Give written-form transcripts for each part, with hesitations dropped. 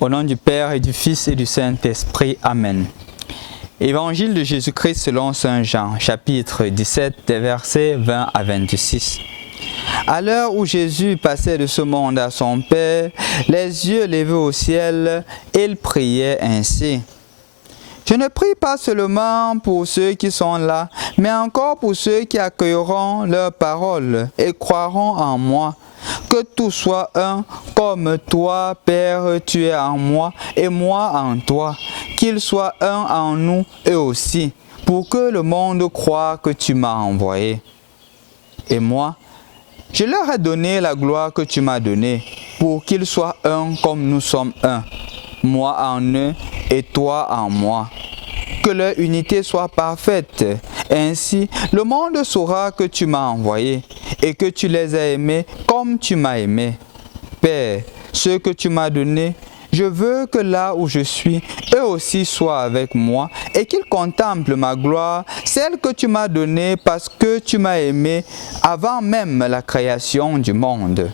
Au nom du Père et du Fils et du Saint-Esprit. Amen. Évangile de Jésus-Christ selon Saint Jean, chapitre 17, des versets 20 à 26. À l'heure où Jésus passait de ce monde à son Père, les yeux levés au ciel, il priait ainsi. Je ne prie pas seulement pour ceux qui sont là, mais encore pour ceux qui accueilleront leurs paroles et croiront en moi. Que tout soit un, comme toi, Père, tu es en moi et moi en toi. Qu'ils soient un en nous eux aussi, pour que le monde croie que tu m'as envoyé. Et moi, je leur ai donné la gloire que tu m'as donnée, pour qu'ils soient un comme nous sommes un, moi en eux et toi en moi. Que leur unité soit parfaite. Ainsi, le monde saura que tu m'as envoyé et que tu les as aimés comme tu m'as aimé. Père, ce que tu m'as donné, je veux que là où je suis, eux aussi soient avec moi et qu'ils contemplent ma gloire, celle que tu m'as donnée parce que tu m'as aimé avant même la création du monde.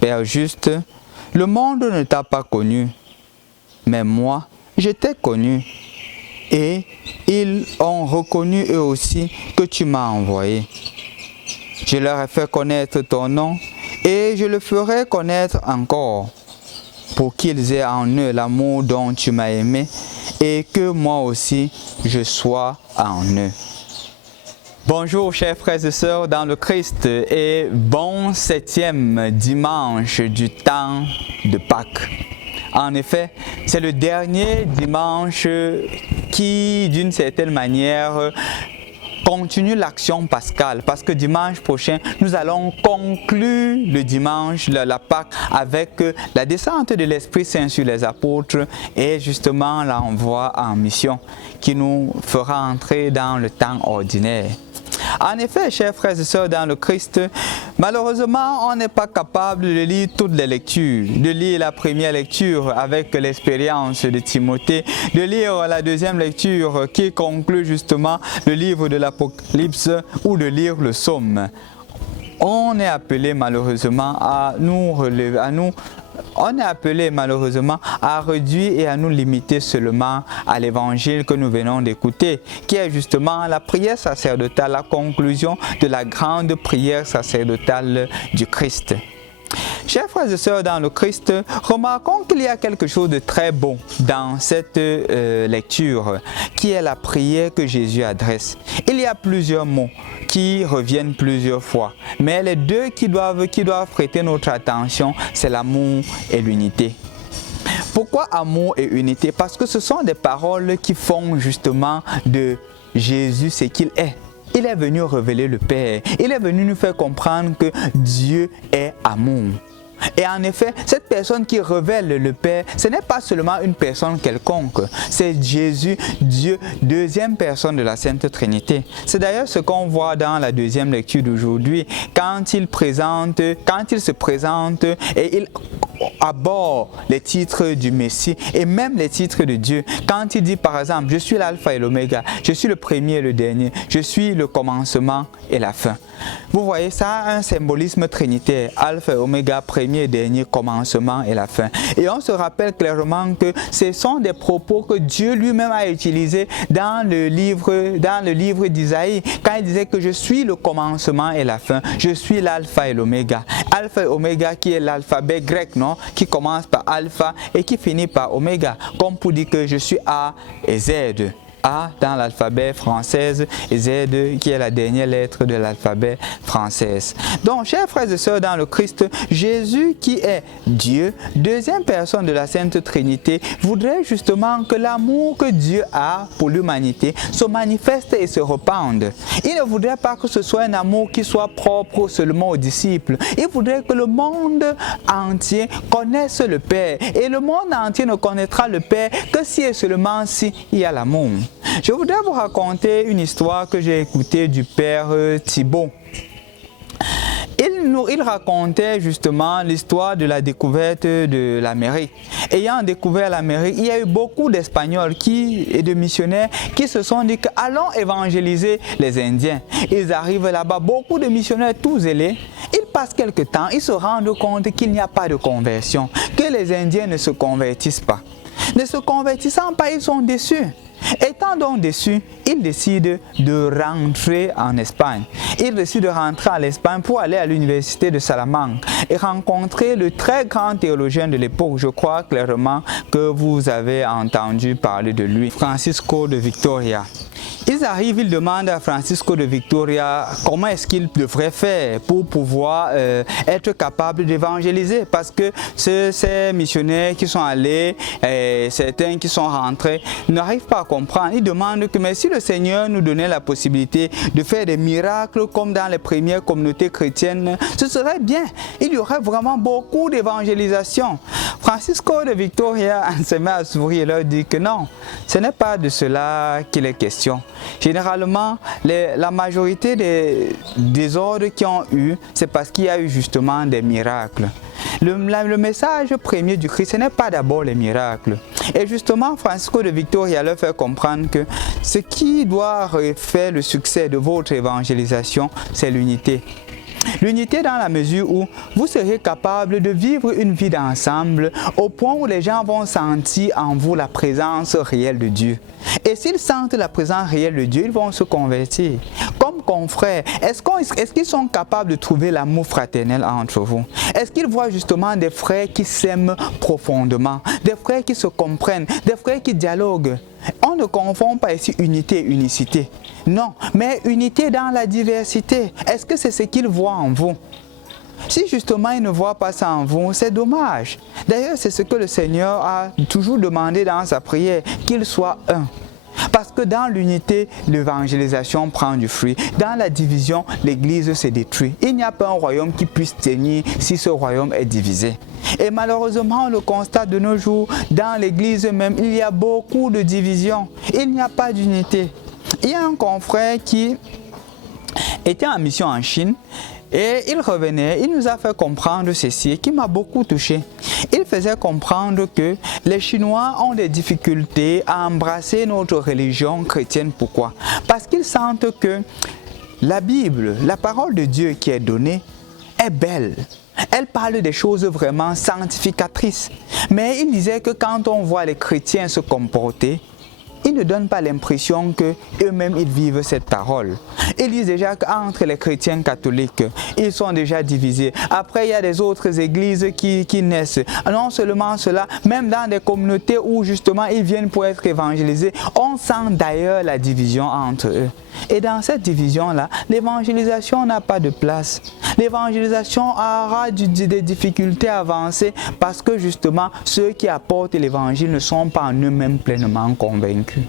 Père juste, le monde ne t'a pas connu, mais moi, je t'ai connu. Et ils ont reconnu eux aussi que tu m'as envoyé. Je leur ai fait connaître ton nom et je le ferai connaître encore pour qu'ils aient en eux l'amour dont tu m'as aimé et que moi aussi je sois en eux. Bonjour chers frères et sœurs dans le Christ et bon 7e dimanche du temps de Pâques. En effet, c'est le dernier dimanche qui, d'une certaine manière, continue l'action pascale. Parce que dimanche prochain, nous allons conclure le dimanche, la Pâque, avec la descente de l'Esprit Saint sur les apôtres et justement l'envoi en mission qui nous fera entrer dans le temps ordinaire. En effet, chers frères et sœurs dans le Christ, malheureusement, on n'est pas capable de lire toutes les lectures, de lire la première lecture avec l'expérience de Timothée, de lire la deuxième lecture qui conclut justement le livre de l'Apocalypse ou de lire le Psaume. On est appelé malheureusement à nous relever, on est appelé malheureusement à réduire et à nous limiter seulement à l'évangile que nous venons d'écouter, qui est justement la prière sacerdotale, la conclusion de la grande prière sacerdotale du Christ. Chers frères et sœurs dans le Christ, remarquons qu'il y a quelque chose de très beau dans cette lecture, qui est la prière que Jésus adresse. Il y a plusieurs mots qui reviennent plusieurs fois, mais les deux qui doivent prêter notre attention, c'est l'amour et l'unité. Pourquoi amour et unité? Parce que ce sont des paroles qui font justement de Jésus ce qu'il est. Il est venu révéler le Père. Il est venu nous faire comprendre que Dieu est amour. Et en effet, cette personne qui révèle le Père, ce n'est pas seulement une personne quelconque. C'est Jésus, Dieu, deuxième personne de la Sainte Trinité. C'est d'ailleurs ce qu'on voit dans la deuxième lecture d'aujourd'hui, quand il se présente et il aborde les titres du Messie et même les titres de Dieu. Quand il dit par exemple, je suis l'alpha et l'oméga, je suis le premier et le dernier, je suis le commencement et la fin. Vous voyez, ça a un symbolisme trinitaire, alpha et oméga, premier et dernier, commencement et la fin. Et on se rappelle clairement que ce sont des propos que Dieu lui-même a utilisés dans le livre d'Isaïe, quand il disait que je suis le commencement et la fin, je suis l'alpha et l'oméga. Alpha et oméga qui est l'alphabet grec, non? Qui commence par alpha et qui finit par oméga, comme pour dire que je suis A et Z. A dans l'alphabet français et Z qui est la dernière lettre de l'alphabet français. Donc, chers frères et sœurs dans le Christ, Jésus qui est Dieu, deuxième personne de la Sainte Trinité, voudrait justement que l'amour que Dieu a pour l'humanité se manifeste et se répande. Il ne voudrait pas que ce soit un amour qui soit propre seulement aux disciples. Il voudrait que le monde entier connaisse le Père. Et le monde entier ne connaîtra le Père que si et seulement si il y a l'amour. Je voudrais vous raconter une histoire que j'ai écoutée du père Thibault. Il racontait justement l'histoire de la découverte de l'Amérique. Ayant découvert l'Amérique, il y a eu beaucoup d'Espagnols et de missionnaires qui se sont dit que allons évangéliser les Indiens. Ils arrivent là-bas, beaucoup de missionnaires tout zélés. Ils passe quelque temps, ils se rendent compte qu'il n'y a pas de conversion, que les Indiens ne se convertissent pas. Ne se convertissant pas, ils sont déçus. Étant donc déçus, ils décident de rentrer en Espagne. Ils décident de rentrer en Espagne pour aller à l'université de Salamanque et rencontrer le très grand théologien de l'époque. Je crois clairement que vous avez entendu parler de lui, Francisco de Vitoria. Ils arrivent, ils demandent à Francisco de Vitoria comment est-ce qu'il devrait faire pour pouvoir être capable d'évangéliser, parce que ces missionnaires qui sont allés, certains qui sont rentrés, n'arrivent pas à comprendre. Ils demandent que mais si le Seigneur nous donnait la possibilité de faire des miracles comme dans les premières communautés chrétiennes, ce serait bien. Il y aurait vraiment beaucoup d'évangélisation. Francisco de Vitoria se met à sourire et leur dit que non, ce n'est pas de cela qu'il est question. Généralement, la majorité des désordres qui ont eu, c'est parce qu'il y a eu justement des miracles. Le message premier du Christ, ce n'est pas d'abord les miracles. Et justement, Francisco de Vitoria leur fait comprendre que ce qui doit faire le succès de votre évangélisation, c'est l'unité. L'unité dans la mesure où vous serez capable de vivre une vie d'ensemble au point où les gens vont sentir en vous la présence réelle de Dieu. Et s'ils sentent la présence réelle de Dieu, ils vont se convertir. Comme confrères, est-ce qu'ils sont capables de trouver l'amour fraternel entre vous? Est-ce qu'ils voient justement des frères qui s'aiment profondément, des frères qui se comprennent, des frères qui dialoguent? On ne confond pas ici unité et unicité. Non, mais unité dans la diversité. Est-ce que c'est ce qu'ils voient en vous? Si justement ils ne voient pas ça en vous, c'est dommage. D'ailleurs, c'est ce que le Seigneur a toujours demandé dans sa prière, qu'il soit un. Parce que dans l'unité, l'évangélisation prend du fruit. Dans la division, l'Église se détruit. Il n'y a pas un royaume qui puisse tenir si ce royaume est divisé. Et malheureusement, on le constate de nos jours, dans l'Église même, il y a beaucoup de divisions. Il n'y a pas d'unité. Il y a un confrère qui était en mission en Chine et il revenait, il nous a fait comprendre ceci qui m'a beaucoup touché. Il faisait comprendre que les Chinois ont des difficultés à embrasser notre religion chrétienne. Pourquoi? Parce qu'ils sentent que la Bible, la parole de Dieu qui est donnée, est belle. Elle parle des choses vraiment sanctificatrices. Mais il disait que quand on voit les chrétiens se comporter, ils ne donnent pas l'impression qu'eux-mêmes ils vivent cette parole. Ils disent déjà qu'entre les chrétiens catholiques, ils sont déjà divisés. Après, il y a des autres églises qui naissent. Non seulement cela, même dans des communautés où justement ils viennent pour être évangélisés, on sent d'ailleurs la division entre eux. Et dans cette division-là, l'évangélisation n'a pas de place. L'évangélisation aura des difficultés à avancer parce que justement, ceux qui apportent l'évangile ne sont pas en eux-mêmes pleinement convaincus.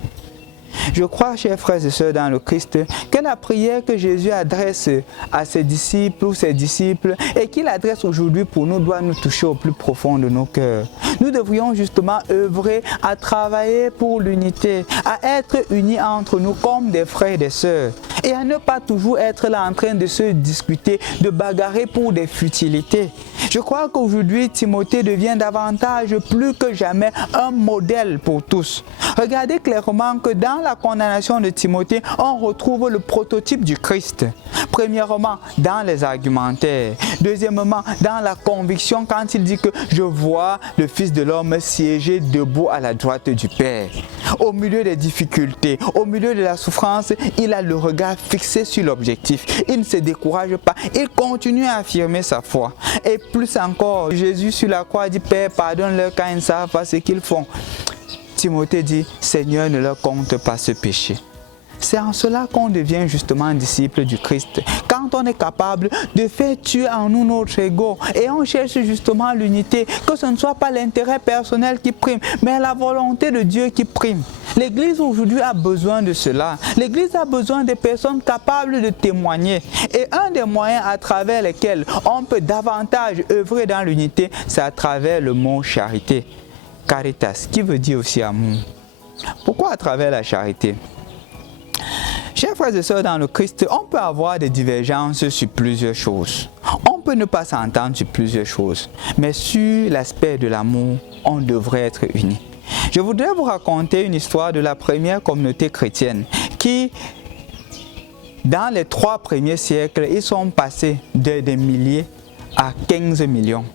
Je crois, chers frères et sœurs dans le Christ, que la prière que Jésus adresse à ses disciples ou ses disciples et qu'il adresse aujourd'hui pour nous doit nous toucher au plus profond de nos cœurs. Nous devrions justement œuvrer à travailler pour l'unité, à être unis entre nous comme des frères et des sœurs et à ne pas toujours être là en train de se discuter, de bagarrer pour des futilités. Je crois qu'aujourd'hui, Timothée devient davantage, plus que jamais, un modèle pour tous. Regardez clairement que dans la condamnation de Timothée, on retrouve le prototype du Christ. Premièrement, dans les argumentaires. Deuxièmement, dans la conviction quand il dit que je vois le Fils de l'homme siéger debout à la droite du Père. Au milieu des difficultés, au milieu de la souffrance, il a le regard fixé sur l'objectif. Il ne se décourage pas. Il continue à affirmer sa foi. Et plus encore, Jésus sur la croix dit, Père, pardonne-leur quand ils ne savent pas ce qu'ils font. Timothée dit, Seigneur, ne leur compte pas ce péché. C'est en cela qu'on devient justement disciple du Christ. Quand on est capable de faire tuer en nous notre ego et on cherche justement l'unité, que ce ne soit pas l'intérêt personnel qui prime, mais la volonté de Dieu qui prime. L'Église aujourd'hui a besoin de cela. L'Église a besoin de personnes capables de témoigner. Et un des moyens à travers lesquels on peut davantage œuvrer dans l'unité, c'est à travers le mot charité. Caritas, qui veut dire aussi amour. Pourquoi à travers la charité? Chers frères et sœurs dans le Christ, on peut avoir des divergences sur plusieurs choses. On peut ne pas s'entendre sur plusieurs choses. Mais sur l'aspect de l'amour, on devrait être unis. Je voudrais vous raconter une histoire de la première communauté chrétienne qui, dans les 3 premiers siècles, ils sont passés des milliers à 15 millions.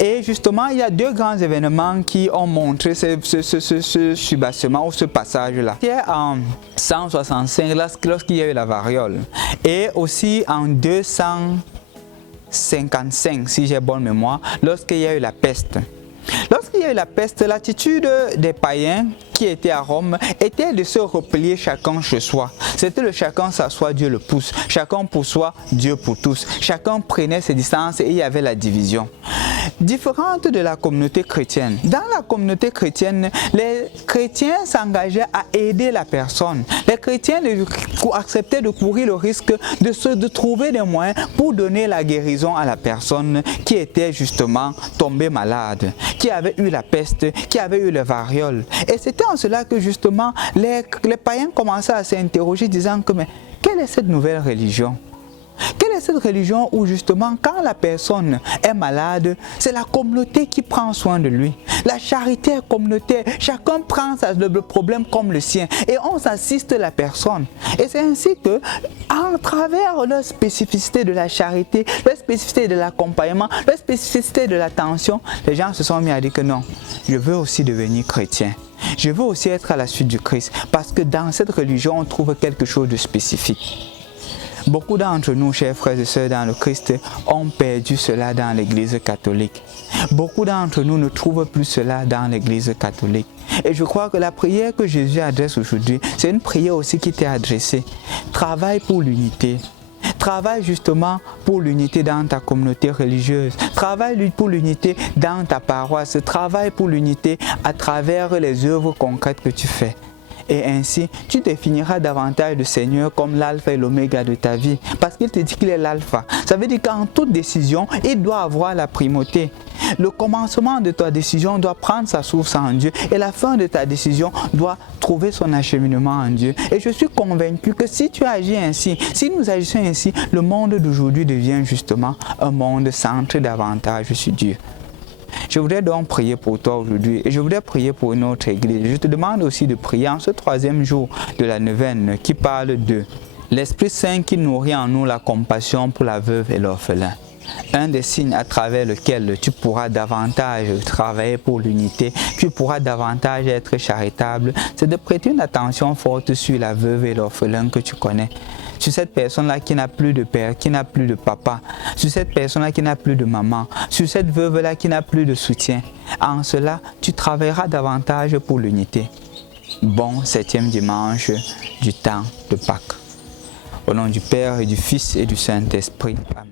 Et justement, il y a deux grands événements qui ont montré ce soubassement ou ce passage-là. C'est en 165, lorsqu'il y a eu la variole, et aussi en 255, si j'ai bonne mémoire, lorsqu'il y a eu la peste. Lorsqu'il y a eu la peste, l'attitude des païens qui étaient à Rome était de se replier chacun chez soi. C'était le chacun s'assoit, Dieu le pousse. Chacun pour soi, Dieu pour tous. Chacun prenait ses distances et il y avait la division. Différente de la communauté chrétienne. Dans la communauté chrétienne, les chrétiens s'engageaient à aider la personne. Les chrétiens acceptaient de courir le risque de trouver des moyens pour donner la guérison à la personne qui était justement tombée malade, qui avait eu la peste, qui avait eu la variole. Et c'était en cela que justement les païens commençaient à s'interroger disant que mais quelle est cette nouvelle religion? Quelle est cette religion où justement quand la personne est malade, c'est la communauté qui prend soin de lui. La charité est communautaire, chacun prend le problème comme le sien et on s'assiste la personne. Et c'est ainsi que, à travers leur spécificité de la charité, leur spécificité de l'accompagnement, leur spécificité de l'attention, les gens se sont mis à dire que non, je veux aussi devenir chrétien. Je veux aussi être à la suite du Christ parce que dans cette religion, on trouve quelque chose de spécifique. Beaucoup d'entre nous, chers frères et sœurs dans le Christ, ont perdu cela dans l'Église catholique. Beaucoup d'entre nous ne trouvent plus cela dans l'Église catholique. Et je crois que la prière que Jésus adresse aujourd'hui, c'est une prière aussi qui t'est adressée. Travaille pour l'unité. Travaille justement pour l'unité dans ta communauté religieuse. Travaille pour l'unité dans ta paroisse. Travaille pour l'unité à travers les œuvres concrètes que tu fais. Et ainsi, tu définiras davantage le Seigneur comme l'alpha et l'oméga de ta vie. Parce qu'il te dit qu'il est l'alpha. Ça veut dire qu'en toute décision, il doit avoir la primauté. Le commencement de ta décision doit prendre sa source en Dieu. Et la fin de ta décision doit trouver son acheminement en Dieu. Et je suis convaincu que si tu agis ainsi, si nous agissons ainsi, le monde d'aujourd'hui devient justement un monde centré davantage sur Dieu. Je voudrais donc prier pour toi aujourd'hui et je voudrais prier pour notre église. Je te demande aussi de prier en ce troisième jour de la neuvaine qui parle de l'Esprit Saint qui nourrit en nous la compassion pour la veuve et l'orphelin. Un des signes à travers lequel tu pourras davantage travailler pour l'unité, tu pourras davantage être charitable, c'est de prêter une attention forte sur la veuve et l'orphelin que tu connais. Sur cette personne-là qui n'a plus de père, qui n'a plus de papa, sur cette personne-là qui n'a plus de maman, sur cette veuve-là qui n'a plus de soutien. En cela, tu travailleras davantage pour l'unité. Bon 7e dimanche du temps de Pâques. Au nom du Père et du Fils et du Saint-Esprit. Amen.